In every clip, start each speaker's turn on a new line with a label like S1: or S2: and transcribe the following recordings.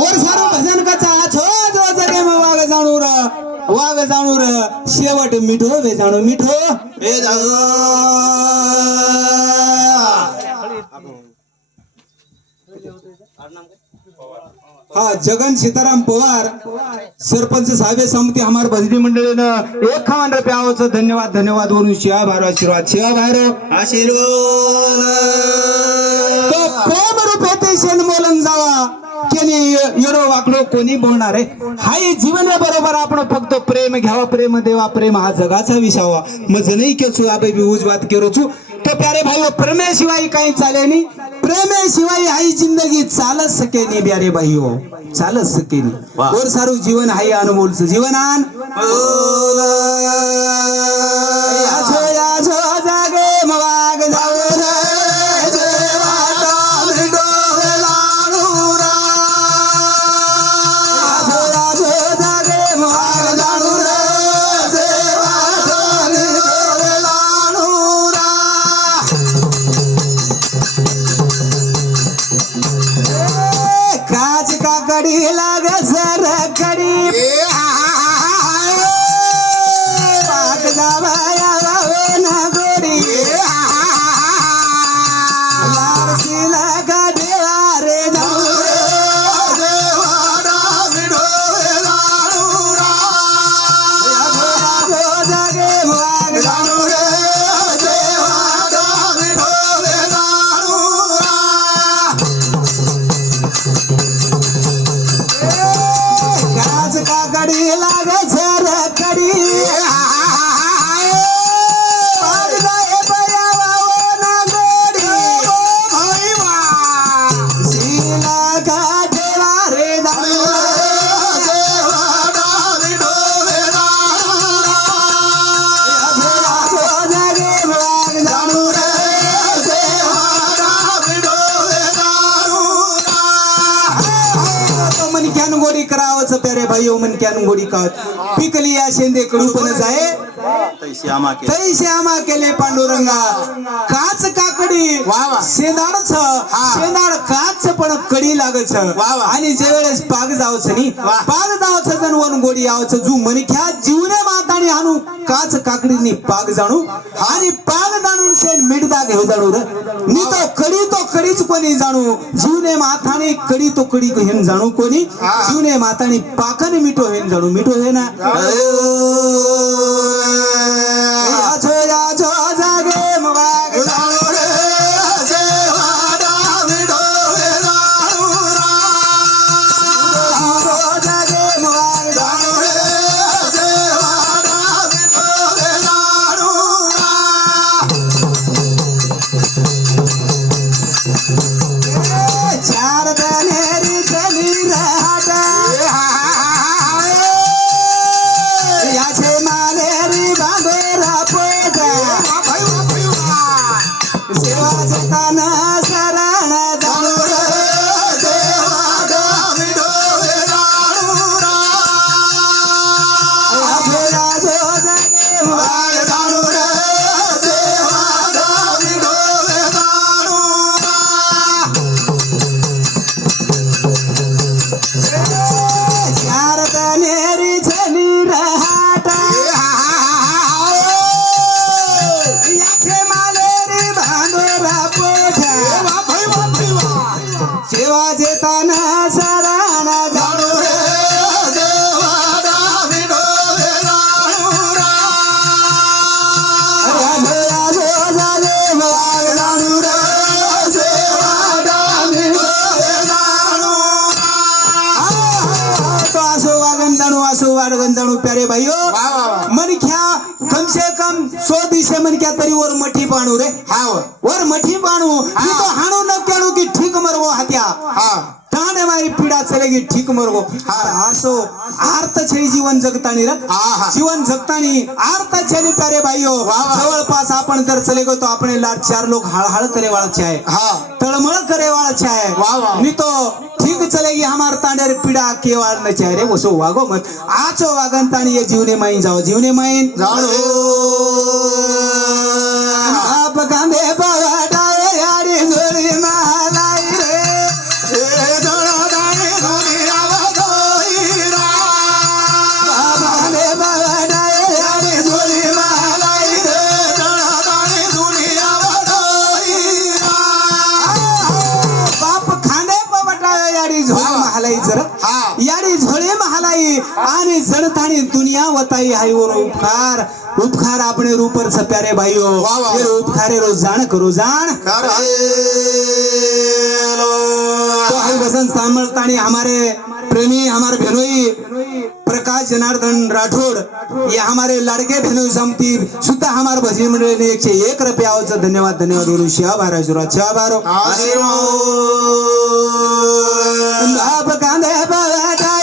S1: वर सारो भजन कचा छो जो जगे म वाग जाणू र वाग जाणू र शेवट मिठो वे जाणू मिठो. वे जाणू हा जगन सीताराम पवार सरपंच साहेब समिती हमार भजनी मंडळीनं एक खमान रुपयाचं धन्यवाद धन्यवाद बोलून शिवा भारो आशीर्वाद शिवा भारो आशीर्वाद. तो प्रेम रूपे ते शेण जावा. केनी येडो वाकडो कोणी बोलणार आहे? हाय जीवन बरोबर आपण फक्त प्रेम घ्यावा प्रेम देवा प्रेम हा जगाचा विसावा मग नाही केचू आबे बी उजवात केरो छू तो प्यारे भाई प्रेमेशिवाय काही चाले नाही. प्रेमेशिवाय हाई जिंदगी चालत सके नाही प्यारे भाई हो चालत सके नाही. और सारू जीवन हाई अनमोलचं. जीवनान वाग जाणू रे भाई मनक्यान गोडी का पिकली या शेंदे कडू पण जाय. तै श्यामा केले. पांडुरंगा. काच काकडी. शेंदाडच. शेंदाड काच पण कडी लागच. आणि जे वेळेस पाग जावच नी पाग जावच जण वन गोडी यावच जू मनख्या जीवने मातानी आणू. काच काकडीनी पाग जाणू. आणि पाग शेण मिठदा घेऊ जाणू र नी तो कडी तो कडीच कोणी जाणू. जीवने माताने कडी तो कडी हेन जाणू कोणी. जीवने माताने पाकने मिठो हेन जाणू. मिठो हे ना. Thank you. वाडगन जाणू प्यारे भाईयो मनख्या कम से कम सो दिशे मनख्या तरी वर मठी पाणू रे. वर मठी पाणू तो हाणू न केणू की ठीक मरवो हात्या. ताने मारी पिढा चलेगी ठीक मरवो. असो. आर्त छेरी जीवन जगतानी रे. जीवन जगतानी आर्त छेरी प्यारे भाईयो जवळपास आपण जर चले गो तो आपण लाट चार लोक हळहळ करे वाळचे आहे तळमळ करे वाळचे आहे
S2: वाह.
S1: मी तो ठीक चलेगी हमार तांडेर पिढा केवाळ न चाहे रे वसो वागो मत. आचो वागन ताणी ये जीवने माईन जाओ. जीवने माईन आप आणि जणताणी दुनिया वताई हाय वर उपकार उपकार આપણે રૂપર સપ્યારે ભાઈઓ
S2: વાહ, વાહ.
S1: એ ઉપકારે રોજ જાણ કરો જાણ
S2: करेलो
S1: तो हाई वसंत सामलतानी हमारे प्रेमी हमारे बहनोई प्रकाश जनार्दन राठोड ये हमारे लाडके बहनोई समती सुद्धा हमारे भजनी मंडळी ने एकशे एक रुपयाचं धन्यवाद धन्यवाद बोलून शिवा बारा शिवा शिवा बारो
S2: आशीर्वाद
S1: बाप कांदे बघाय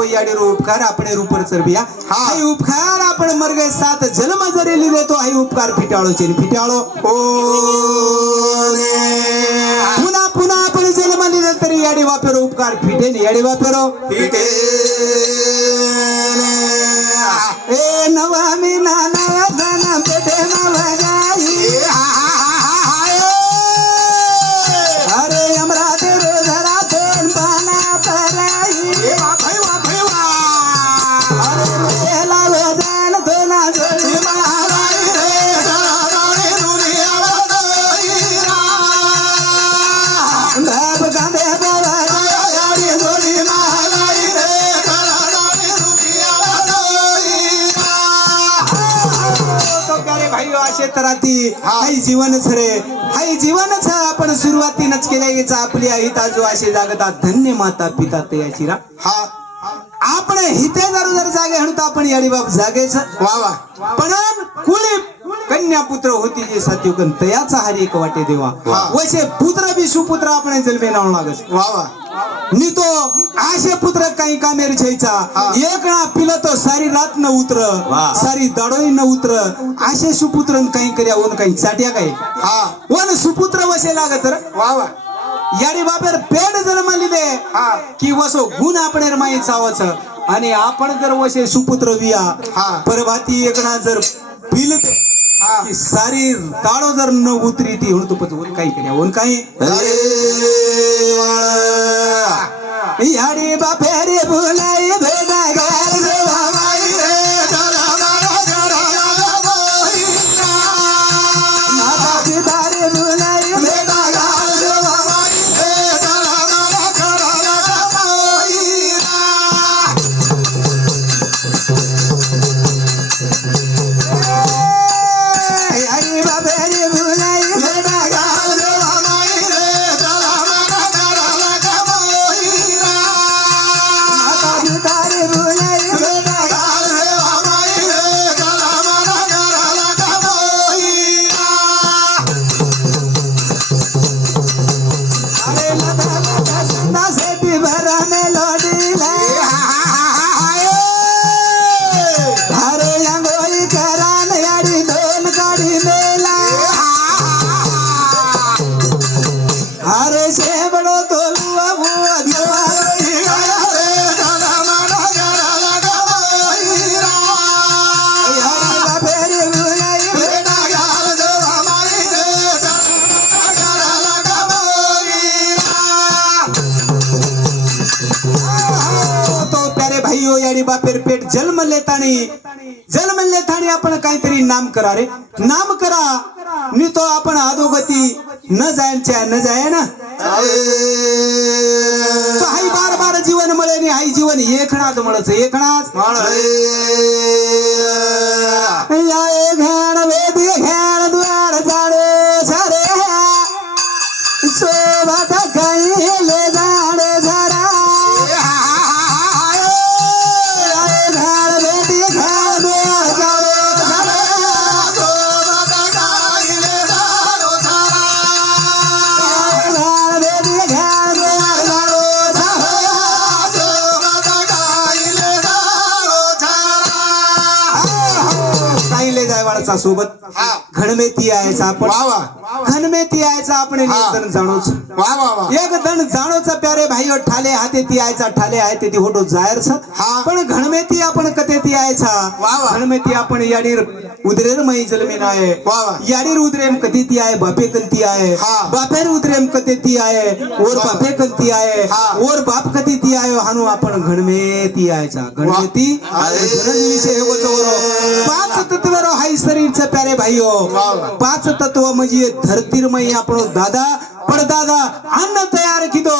S1: आपण सवय याडी रो उपकार आपण रुपर चरबिया.
S2: हा.
S1: हाई उपकार आपण मर्गे सात जन्म जरी लिहिले तो हाई उपकार फिटाळो चेन. फिटाळो. पुन्हा पुन्हा आपण जन्म लिहिले तरी याडी बापेरो उपकार फिटेन याडी बापेरो ए नवामी नाना धना भाई असे तर ती हाई जीवनच रे हाई जीवनच आपण सुरुवातीनच केल्या. याचा आपली आई ताजू असे जागता धन्य माता पिता ते याची रा आपण हिते जर जर जागे म्हणतो आपण याडी बाप जागेच पण कुळी कन्या पुत्र होती जे सत्युकन तयाचा हरी एक वाटे देवा.
S2: हा.
S1: वसे पुत्र बी सुपुत्र आपण जन्मे नाव लागस. नी तो आशे पुत्र काही कामेर छायचा
S2: हा.
S1: एक ना पिलं तो सारी रात न उतर. सारी दाडोई न उतर आशे सुपुत्र काही कर्या वन काही चाट्या काही वन सुपुत्र वसे लागत र. याडी बाबेर पेड जन्म लिदे
S2: हा.
S1: की वसो गुण आपण माई चावच. आणि आपण जर वसे सुपुत्र विया
S2: हा.
S1: परभाती एकणा जर पिल की सारी दाडो जर न उतरी ती म्हणतो पण वन काही कर्या वन काही? याडी बापे जन्म लेतानी जन्म लेतानी आपण काहीतरी नाम करा रे. नाम करा. नि तो आपण अधोगती. न जायच्या न जाय ना तो हाई बार बार जीवन मळे नि हाई जीवन एकणाच मळच एकणाच या वाळचा सोबत घणमेती यायचा आपण घनमेती यायचा आपण निर्धन जाणूच एक दण जाणोचा प्यारे भाई ठाले हाते ती यायचा ठाले आहे ते होटो जायरच
S2: हा.
S1: पण घणमेती आपण कथे ती यायचा
S2: वा वा.
S1: घणमेती आपण याडीर उदरेर मई जलमीन आहे
S2: वा वा.
S1: याडीर उदरेम कधी ती आहे बापे कलती आहे
S2: हा.
S1: बापेर उदरेम कथे ती आहे ओर
S2: वा.
S1: बापे कलती आहे
S2: हा.
S1: ओर बाप कधी ती आहे हानू आपण घणमेती यायचा घणमेती
S2: अरे.
S1: विषय हे होतं बरं. पाच तत्व हाई शरीरचं प्यारे भाई
S2: वा वा.
S1: पाच तत्व म्हणजे धरतीरमयी आपण दादा पडदादा अन्न तयार किदो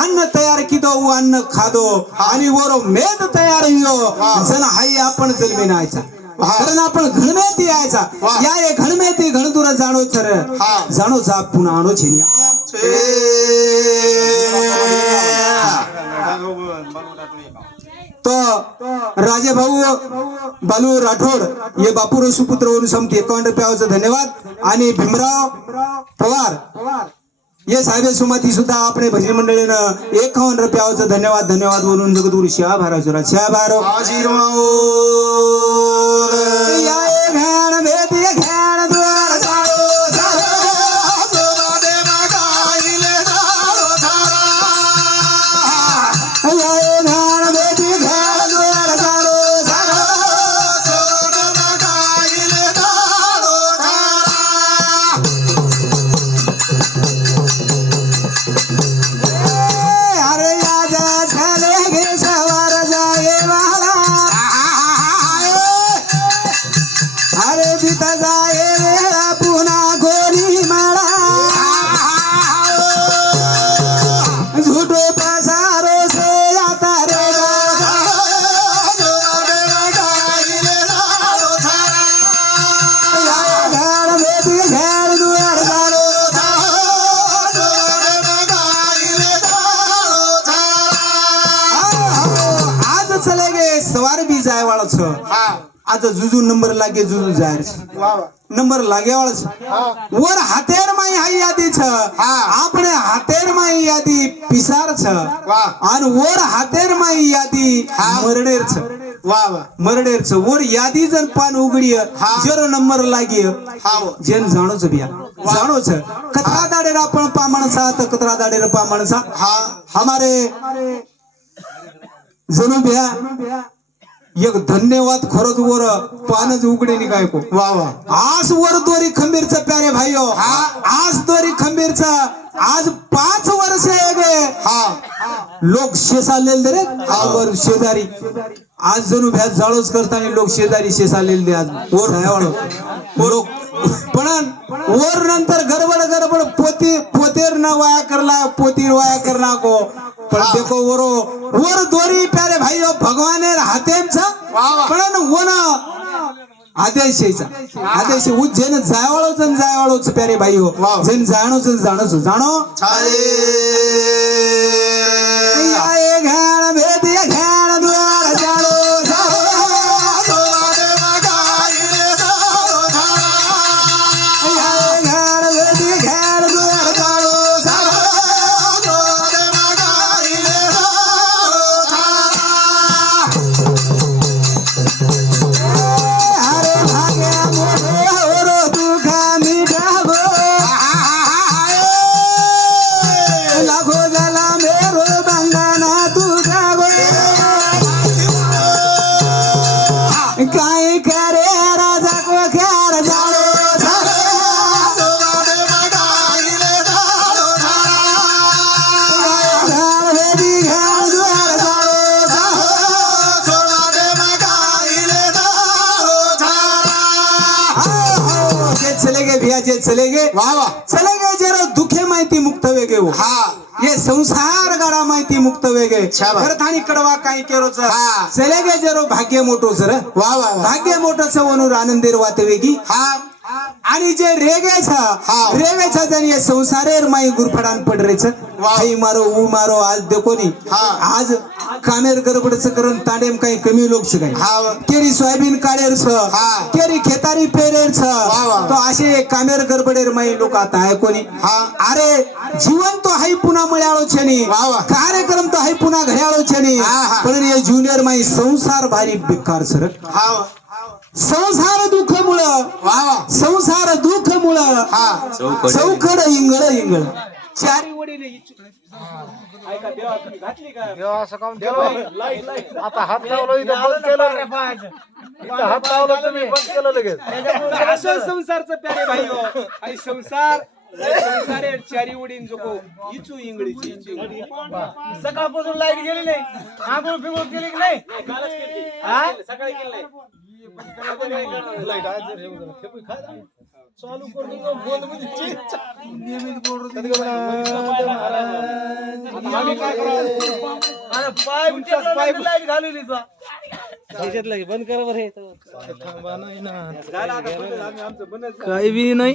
S1: अन्न तयार किदो उ अन्न खादो वरो मेद तयार हियो जण हाई आपण जन्मी नायचा. कारण आपण घणमेती यायचा.
S2: वा.
S1: या ये घणमेती घणदुर जाणो तर.
S2: हा.
S1: जाणो जा पुन्हा आणो छिनी तो राजे भाऊ बालू राठोड हे बापूर सुपुत्र वरून समती. एकावन्न रुपयाचं धन्यवाद. आणि भीमराव पवार. ये साहेब सुमती सुद्धा आपले भजनी मंडळीनं एकावन्न रुपयाचं धन्यवाद धन्यवाद बोलून जगदुरु शिवा भारा शिवा भारो बी जाय वाळ छ आता जुजू नंबर लागे जुजू जाहीर नंबर लागे वाळ छ वर हातेर माई हा यादी छ आपण हातेर माई यादी पिसार छ आणि वर हातेर माई यादी मरडेर छ वा वा. मरडेर छ वर यादी जर पान उघडी जर नंबर लागी जेन जाणो छ बिया जाणो छ कथा दाडेर आपण पा माणसा तर कथरा दाडेर पा माणसा हा. हमारे जनू बिया. एक धन्यवाद खरंच वर पानच उघडे नि काय को आज वर दोरी खंबीरचा प्यारे भाईयो. आज दोरी खंबीरचा. आज पाच वर्ष गे. लोक शेसालेल रे. वर शेजारी. आज जणू भ्या जाळोच करताना लोक शेजारी शेसालेल दे आज. वर पण वर नंतर गडबड गडबड पोती पोतेर ना वाया करला पोतीर वाया करना को. देखो वरो वर दोरी प्यारे भाईयो भगवानेर हातेमचा पण वन आदेश यायचा. आदेश उज्जैन जायवाळोच आणि जायवाळोच प्यारे भाई हो. जैन जाणोच जाणोच. जाणो. गे भियाचे चले गे
S2: वा वा.
S1: चले गे जरा दुखे माहिती मुक्त वेगे हो
S2: हा.
S1: ये संसार गाडा माहिती मुक्त वेगे. खरं आणि कडवा काही
S2: हा.
S1: चले गे जरो भाग्य मोठो सर
S2: वा वा वा.
S1: भाग्य मोठं सवनूर आनंदेर वातवेगी
S2: हा.
S1: आणि जे रेगेछ
S2: हा.
S1: रेगेछ जण ये संसारेर माई गुरफडान पडरेच
S2: वा.
S1: काही मारो ऊ मारो आज देखोनी
S2: हा.
S1: आज कामेर गडबडच करून तांडेम काही कमी लोक काही
S2: हा वा.
S1: केरी सोयाबीन काढेर छ
S2: हा.
S1: केरी खेतारी पेरेर छ. तो असे कामेर गडबडेर माई लोक आता आहे कोणी
S2: हा.
S1: अरे जीवन तो हाई पुन्हा मळ्याळो छेनी
S2: वा वा.
S1: कार्यक्रम तो हाई पुन्हा घड्याळो छेनी
S2: हा, हा.
S1: पण हे ज्युनियर माई संसार भारी बेकार सर
S2: हा
S1: संसार दुःख मुळ संसार दुःख मुळ
S2: हा.
S1: चौकड इंगळ इंगळ. चारी
S3: आता हात लावला इथं बंद केलं. इथं हात लावला तुम्ही बंद केलं लगेच.
S4: असं संसारचं प्यारे भाई हो. आणि संसार संसारे चारी उडीन जोको इचू इंगळीची इचू इंगळी.
S3: सकाळपासून लाइट गेली नाही. आंघोळ फिंगोळ केली की नाही?
S4: सकाळी केलं नाही.
S3: लाइट आहे जर बघा, खेपी खा ना. चालू करून जाऊ, फोनमध्ये चेंज. कधी कधी आता आम्ही काय करावं? अरे पाईप टेकला नाही तर लाइट घालवली का? थांबा नाही ना. काही बी नाही